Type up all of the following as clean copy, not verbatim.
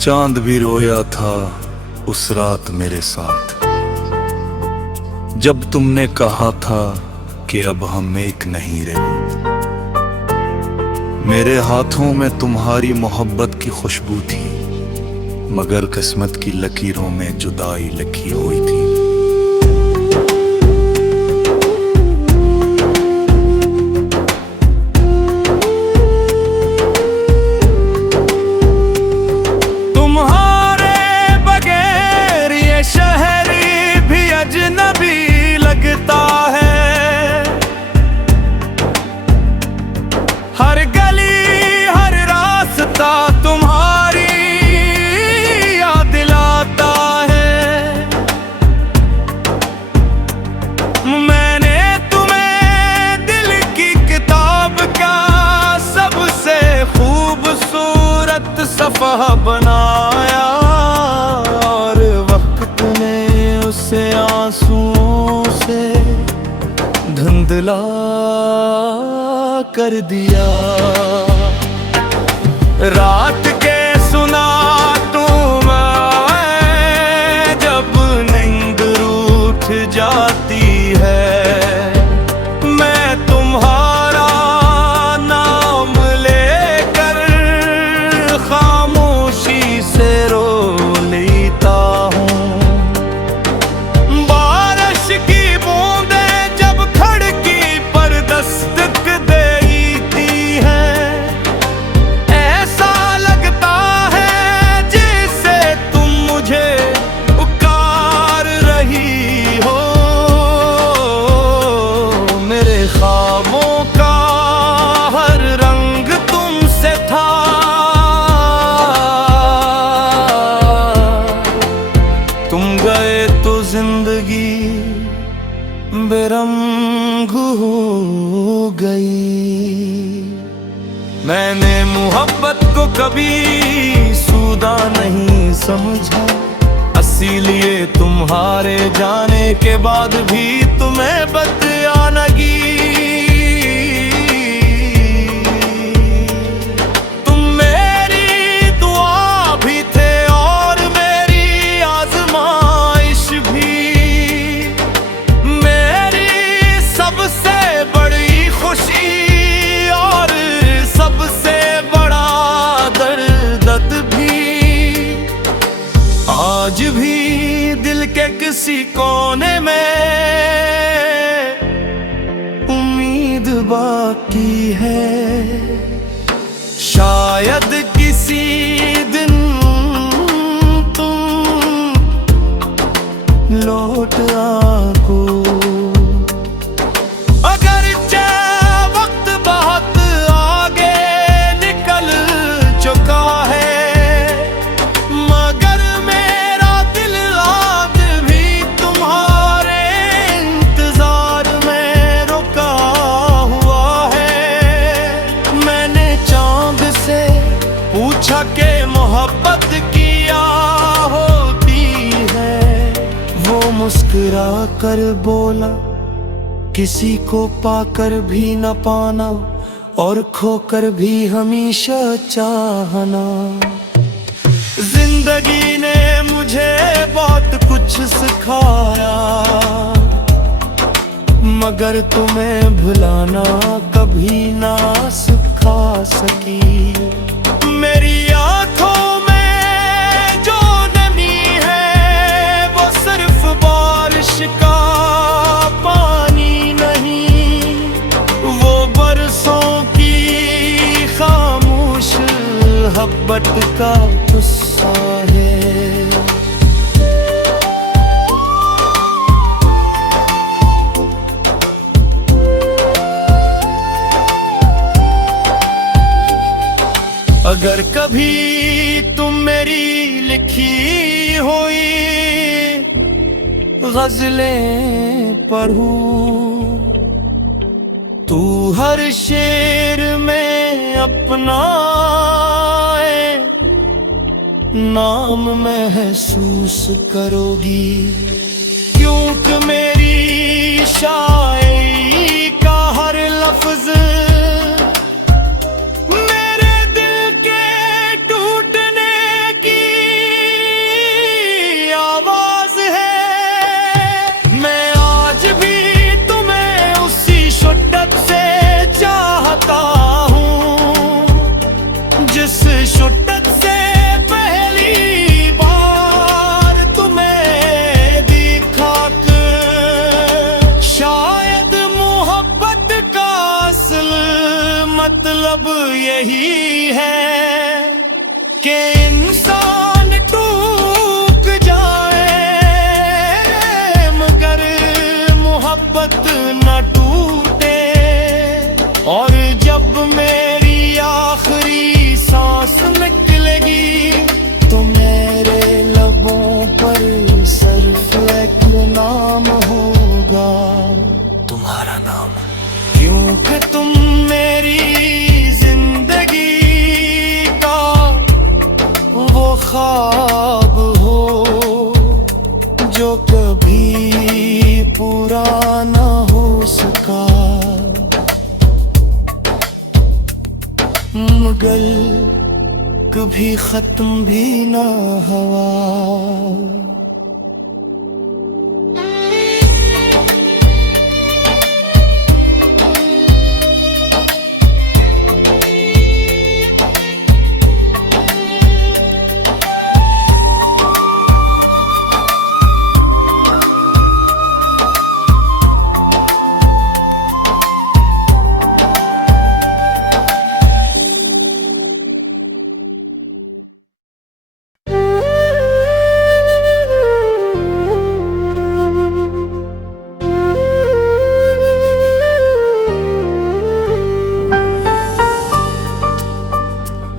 चांद भी रोया था उस रात मेरे साथ, जब तुमने कहा था कि अब हम एक नहीं रहे। मेरे हाथों में तुम्हारी मोहब्बत की खुशबू थी, मगर किस्मत की लकीरों में जुदाई लिखी हुई थी। तुम्हारे बगैर ये शहर भी अजनबी लगता है। हर गली हर रास्ता तुम्हारी याद दिलाता है। मैंने तुम्हें दिल की किताब का सबसे खूबसूरत सफ़ा बनाया, और वक्त ने उसे आंसुओं से धुंधला कर दिया। रात के सुना मैं जब नींद रूठ जाती है, मैं तुम्हारा नाम लेकर खामोशी से रो लेता हूँ। बारिश की बूंदें जब खिड़की पर दस्तक देती हैं, ऐसा लगता है जैसे तुम मुझे पुकार रही हो। मेरे ख्वाबों का हर रंग तुमसे था, तुम गए तो जिंदगी बेरंग हो गई। मैंने मोहब्बत को कभी सूदा नहीं समझा, इसीलिए तुम्हारे जाने के बाद भी तुम्हें बदयानगी। तुम मेरी दुआ भी थे और मेरी आजमाइश भी, मेरी सबसे बड़ी खुशी और सबसे बड़ा दर्द भी। आज भी दिल के किसी कोने में उम्मीद बाकी है, शायद किसी दिन तुम लौट आको। अगरचे वक्त बहुत आगे निकल चुका है, मगर मेरा दिल आज भी तुम्हारे इंतजार में रुका हुआ है। मैंने चांद से पूछा कि मोहब्बत किया होती है, वो मुस्कुरा कर बोला किसी को पाकर भी न पाना और खोकर भी हमेशा चाहना। जिंदगी ने मुझे बहुत कुछ सिखाया, मगर तुम्हें भुलाना कभी ना सिखा सकी। मेरी आंखों में जो नमी है वो सिर्फ बारिश का पानी नहीं, वो बरसों की खामोश मोहब्बत का गुस्सा है। अगर कभी तुम मेरी लिखी हुई गजलें पढ़ो, तू हर शेर में अपना नाम महसूस करोगी, क्योंकि मेरी शायरी का हर लफ्ज मेरे दिल के टूटने की यही है कि इंसान टूट जाए मगर मोहब्बत न टूटे। और जब मेरी आखिरी सांस निकलेगी तो मेरे लबों पर सिर्फ एक नाम होगा, तुम्हारा नाम। क्योंकि तुम मेरी जिंदगी का वो ख्वाब हो जो कभी पूरा न हो सका, मगर कभी खत्म भी ना हुआ।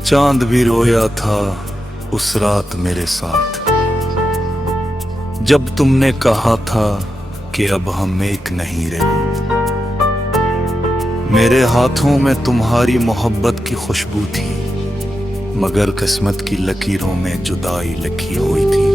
चांद भी रोया था उस रात मेरे साथ, जब तुमने कहा था कि अब हम एक नहीं रहे। मेरे हाथों में तुम्हारी मोहब्बत की खुशबू थी, मगर किस्मत की लकीरों में जुदाई लिखी हुई थी।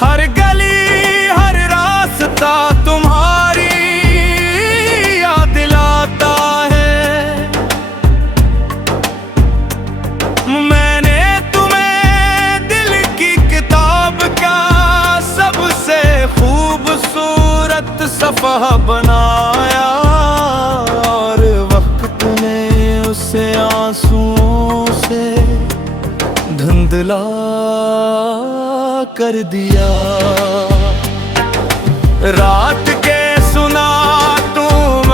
हर गली हर रास्ता तुम्हारी याद दिलाता है। मैंने तुम्हें दिल की किताब का सबसे खूबसूरत सफ़हा बनाया, और वक्त ने उसे आंसुओं से धुंधला कर दिया। रात के सुना तुम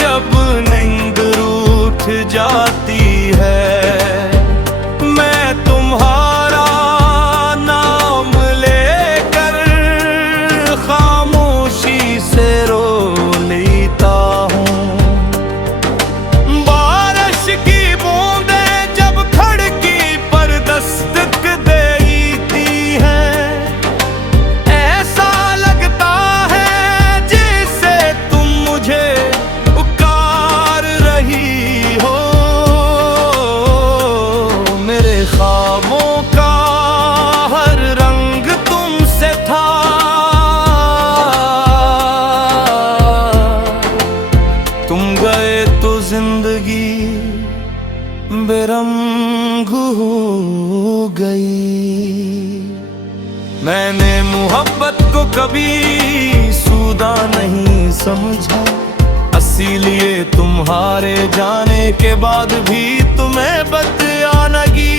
जब नींद रूठ जाती है, मैं तुम्हारा नाम लेकर खामोशी से रो लेता हूँ। बारिश की बूंदें जब खिड़की पर दस्तक देती है, ऐसा लगता है जैसे तुम मुझे पुकार रही हो। मेरे ख्वाबों का हर रंग तुमसे था, तुम गए तो जिंदगी बेरंग हो गई। मैंने मोहब्बत को कभी सूदा नहीं समझा, इसीलिए तुम्हारे जाने के बाद भी तुम्हें बदयानगी।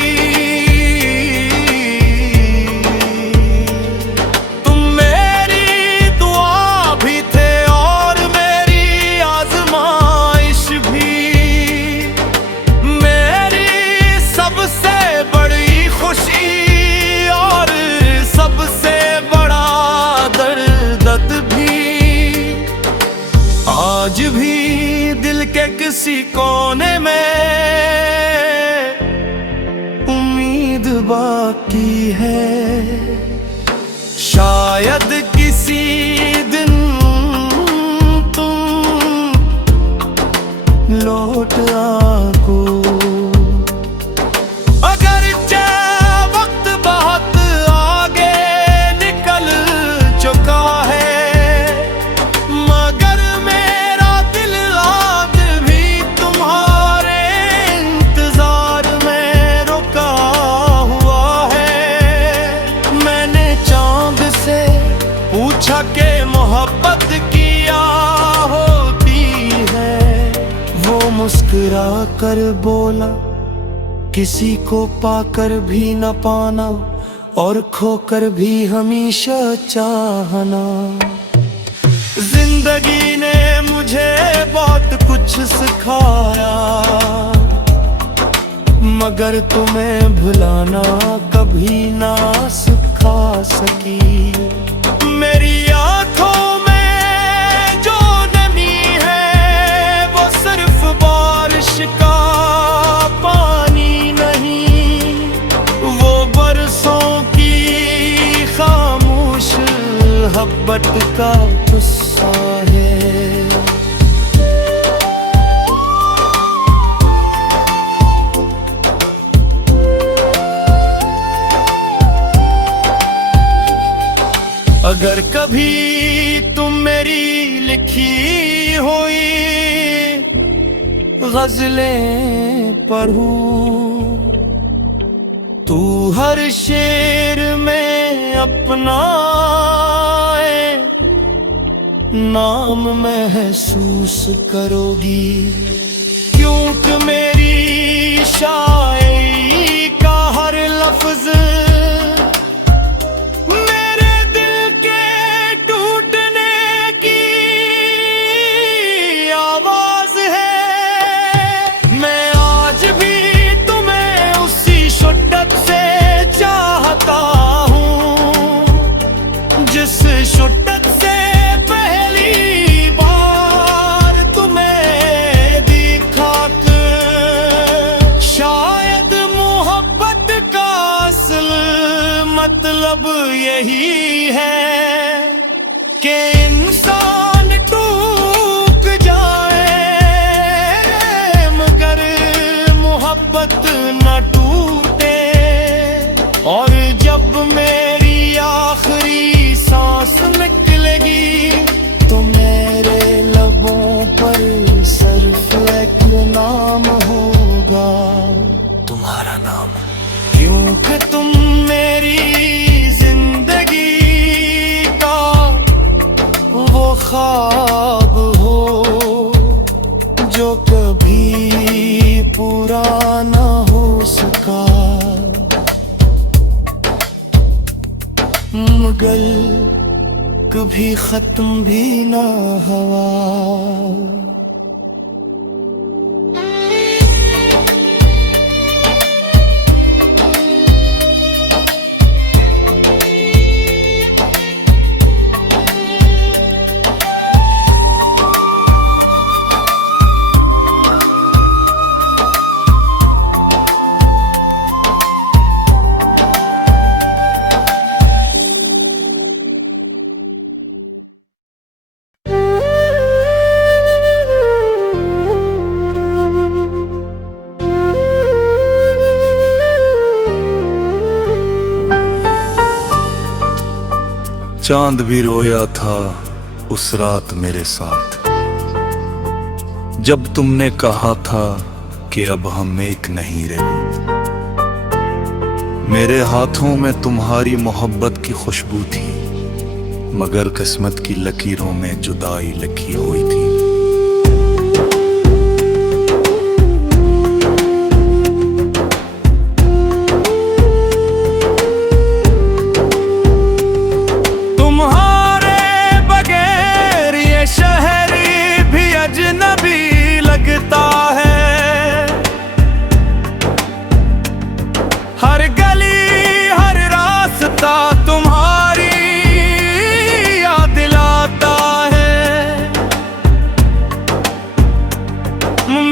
तुम मेरी दुआ भी थे और मेरी आजमाइश भी, मेरी सबसे बड़ी खुशी और सबसे बड़ा दर्द भी। आज भी दिल के किसी कोने में उम्मीद बाकी है, शायद किसी दिन तुम लौट आको। अगरचे वक्त बहुत आगे निकल चुका है, मगर मेरा दिल आज भी तुम्हारे इंतजार में रुका हुआ है। मैंने चांद से पूछा के मुस्कुरा कर बोला, किसी को पाकर भी न पाना और खोकर भी हमेशा चाहना। जिंदगी ने मुझे बहुत कुछ सिखाया, मगर तुम्हें भुलाना कभी ना सिखा सकी। मेरी आंखों में जो नमी है वो सिर्फ बारिश का पानी नहीं, वो बरसों की खामोश मोहब्बत का गुस्सा है। अगर कभी तुम मेरी लिखी हुई गजलें पढ़ूं, तू हर शेर में अपना नाम महसूस करोगी, क्योंकि मेरी शायरी का हर लफ्ज जिस शुद्दत से पहली बार तुम्हें देखा कर। शायद मोहब्बत का असल मतलब यही है कि इंसान टूट जाए मगर मोहब्बत न टूटे। और जब मेरी आखिरी सांस निकलेगी तो मेरे लबों पर सिर्फ एक नाम होगा, तुम्हारा नाम। क्योंकि तुम मेरी जिंदगी का वो ख्वाब हो जो कभी पूरा ना हो सका, मगर कभी खत्म भी ना हुआ। चांद भी रोया था उस रात मेरे साथ, जब तुमने कहा था कि अब हम एक नहीं रहे। मेरे हाथों में तुम्हारी मोहब्बत की खुशबू थी, मगर किस्मत की लकीरों में जुदाई लिखी हुई थी। हर गली हर रास्ता तुम्हारी याद दिलाता है।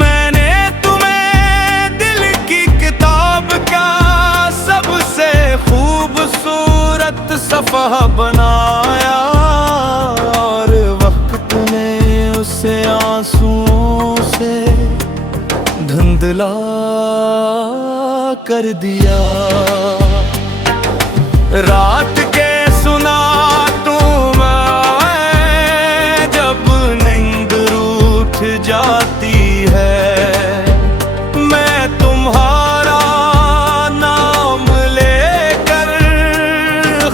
मैंने तुम्हें दिल की किताब का सबसे खूबसूरत सफ़हा बनाया, और वक्त ने उसे आंसुओं से धुंधला कर दिया। रात के सुना तुम जब नींद रूठ जाती है, मैं तुम्हारा नाम लेकर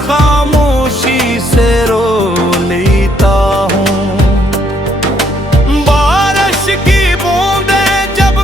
खामोशी से रो लेता हूँ। बारिश की बूंदें जब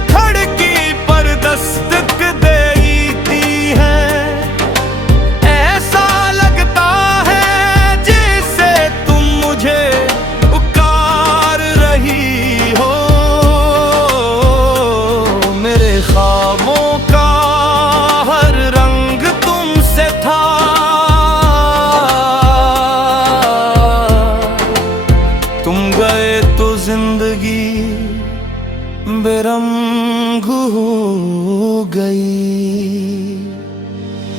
गुम हो गई।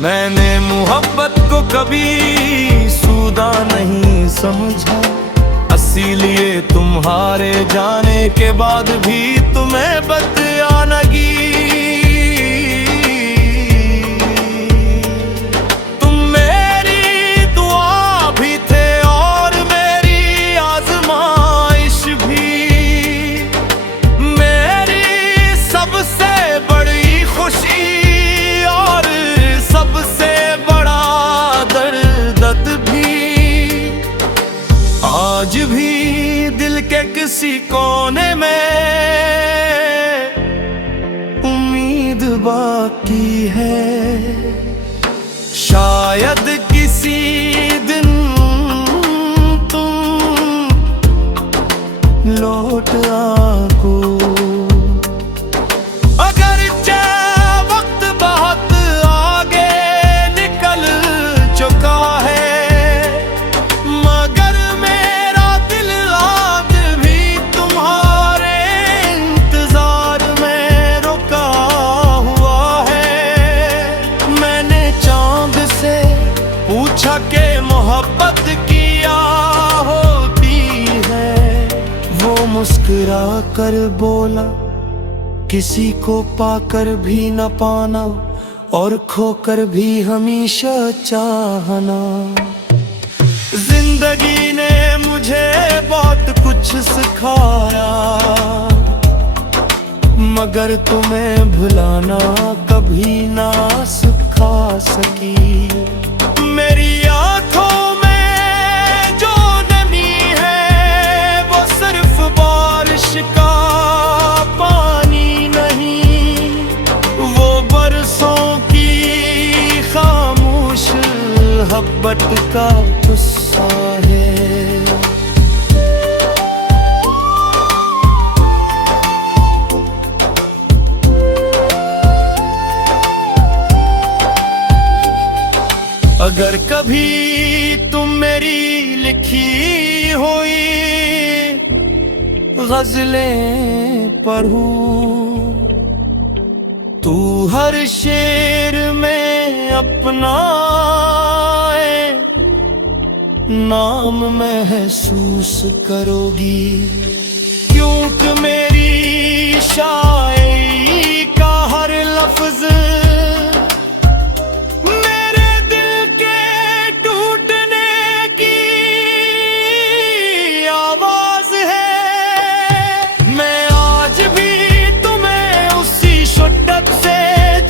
मैंने मोहब्बत को कभी सूदा नहीं समझा, इसीलिए तुम्हारे जाने के बाद भी तुम्हें बदयानगी। तुम मेरी दुआ भी थे और मेरी आजमाइश भी, मेरी सबसे बड़ी खुशी और सबसे बड़ा दर्द भी। आज भी दिल के किसी कोने में उम्मीद बाकी है, शायद किसी दिन तुम लौट आओ। अगर वक्त बहुत आगे निकल चुका है, मगर मेरा दिल आज भी तुम्हारे इंतजार में रुका हुआ है। मैंने चांद से पूछा कि मोहब्बत किया होती है, वो मुस्कुरा कर बोला किसी को पाकर भी न पाना और खोकर भी हमेशा चाहना। जिंदगी ने मुझे बहुत कुछ सिखाया, मगर तुम्हें भुलाना कभी ना सिखा सकी। मेरी आंखों में जो नमी है वो सिर्फ बारिश का पानी नहीं, वो बरसों की खामोश मोहब्बत का गुस्सा है। अगर कभी तुम मेरी लिखी हुई गजलें पढ़ूं, तू हर शेर में अपना नाम महसूस करोगी, क्योंकि मेरी शायरी का हर लफ्ज मेरे दिल के टूटने की आवाज है। मैं आज भी तुम्हें उसी शिद्दत से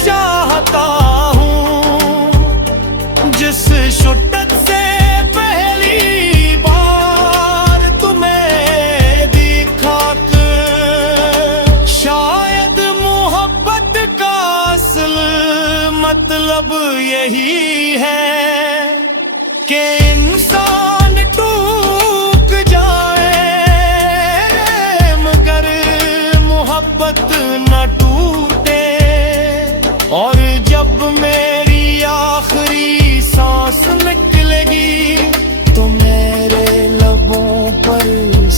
चाहता हूँ जिस शिद्दत से मतलब यही है कि इंसान टूट जाए मगर मोहब्बत न टूटे। और जब मेरी आखिरी सांस निकलेगी तो मेरे लबों पर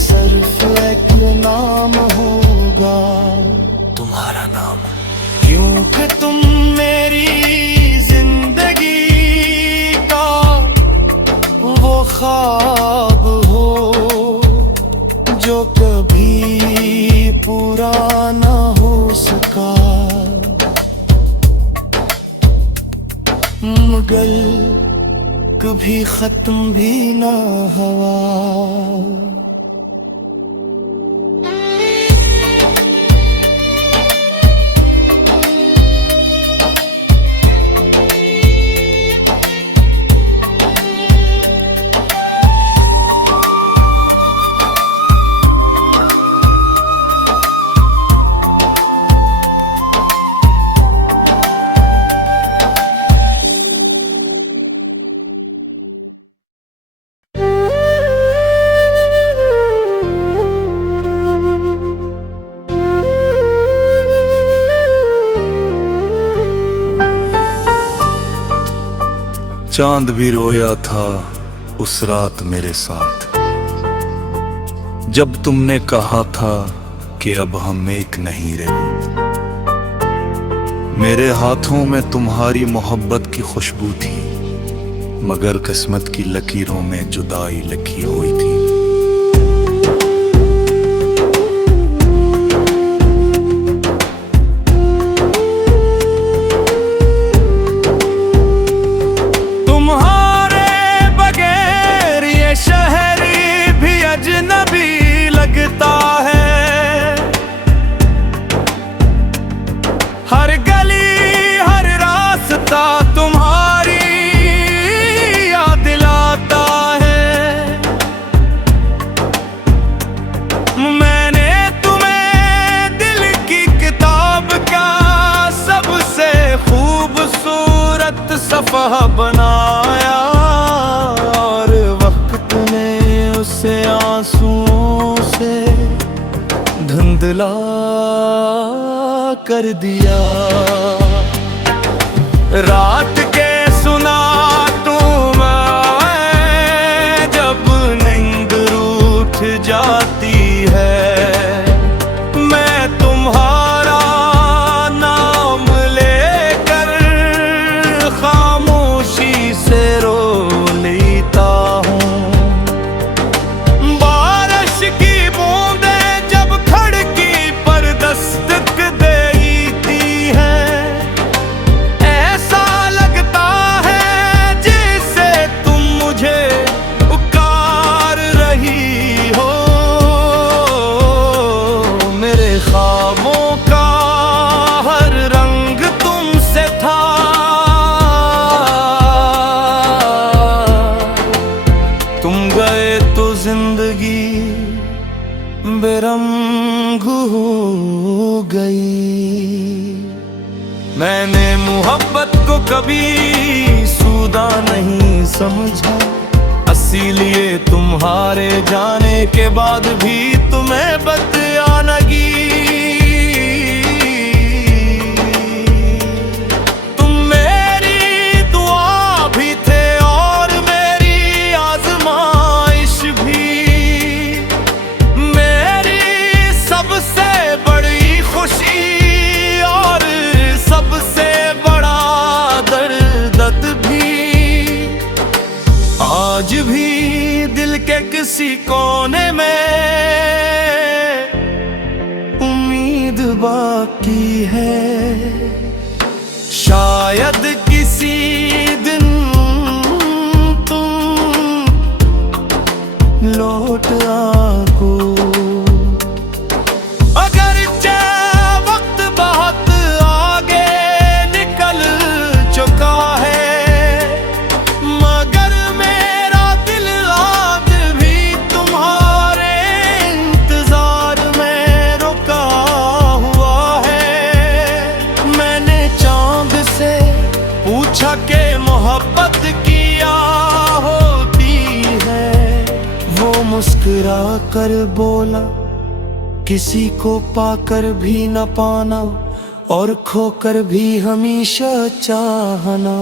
सिर्फ एक नाम होगा, तुम्हारा नाम, क्योंकि तुम मेरी जिंदगी का वो ख्वाब हो जो कभी पूरा ना हो सका, मगर कभी खत्म भी ना हुआ। चांद भी रोया था उस रात मेरे साथ, जब तुमने कहा था कि अब हम एक नहीं रहे। मेरे हाथों में तुम्हारी मोहब्बत की खुशबू थी, मगर किस्मत की लकीरों में जुदाई लिखी हुई थी। तुम्हारे बगैर ये शहरी भी अजनबी लगता है। हर गली हर रास्ता तुम्हारी याद दिलाता है। मैंने तुम्हें दिल की किताब का सबसे खूबसूरत सफ़हा बनाया, और वक्त ने उसे आंसुओं से धुंधला कर दिया। रात के सुना तुम्हें जब नींद रूठ जाती है, मैं तुम्हारा नाम लेकर खामोशी से रो लेता हूँ। बारिश की बूंदें जब खिड़की पर दस्तक देती हैं, ऐसा लगता है जैसे तुम मुझे पुकार रही हो। मेरे ख्वाबों का हर रंग तुमसे था, तुम गए तो जिंदगी बेरंग हो गई। मैंने मोहब्बत को कभी सूदा नहीं समझा, इसीलिए तुम्हारे जाने के बाद भी तुम्हें बदयानगी। तुम मेरी दुआ भी थे और मेरी आजमाइश भी, मेरी सबसे बड़ी खुशी और सबसे बड़ा दर्द भी। आज भी दिल के किसी कोने में उम्मीद बाकी है, शायद किसी दिन तुम लौट आको। अगरचे वक्त बहुत आगे निकल चुका है, मगर मेरा दिल आज भी तुम्हारे इंतजार में रुका हुआ है। मैंने चांद से पूछा कि मोहब्बत किया होती है, वो मुस्कुरा कर बोला किसी को पाकर भी न पाना और खोकर भी हमेशा चाहना।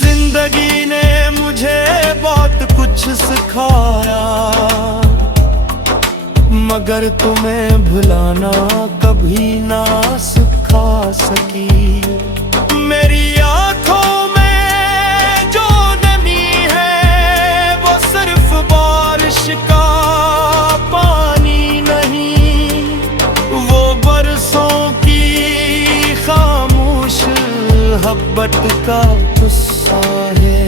जिंदगी ने मुझे बहुत कुछ सिखाया, मगर तुम्हें भुलाना कभी ना सिखा सकी। मेरी आंखों में जो नमी है वो सिर्फ बारिश का पानी नहीं, वो बरसों की खामोश मोहब्बत का गुस्सा है।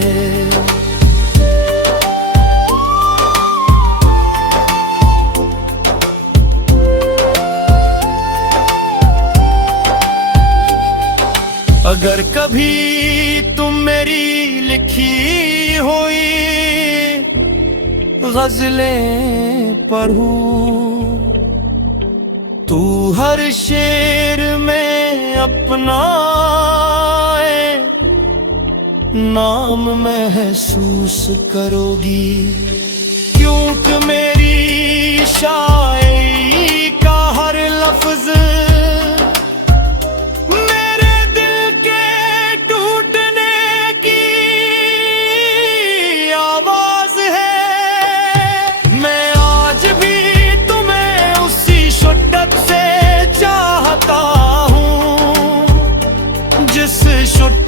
अगर कभी तुम मेरी लिखी हुई गजलें पढ़ूं, तू हर शेर में अपना नाम महसूस करोगी, क्योंकि मेरी शायरी का हर लफ्ज मेरे दिल के टूटने की आवाज है। मैं आज भी तुम्हें उसी शिद्दत से चाहता हूँ जिस शुट्ट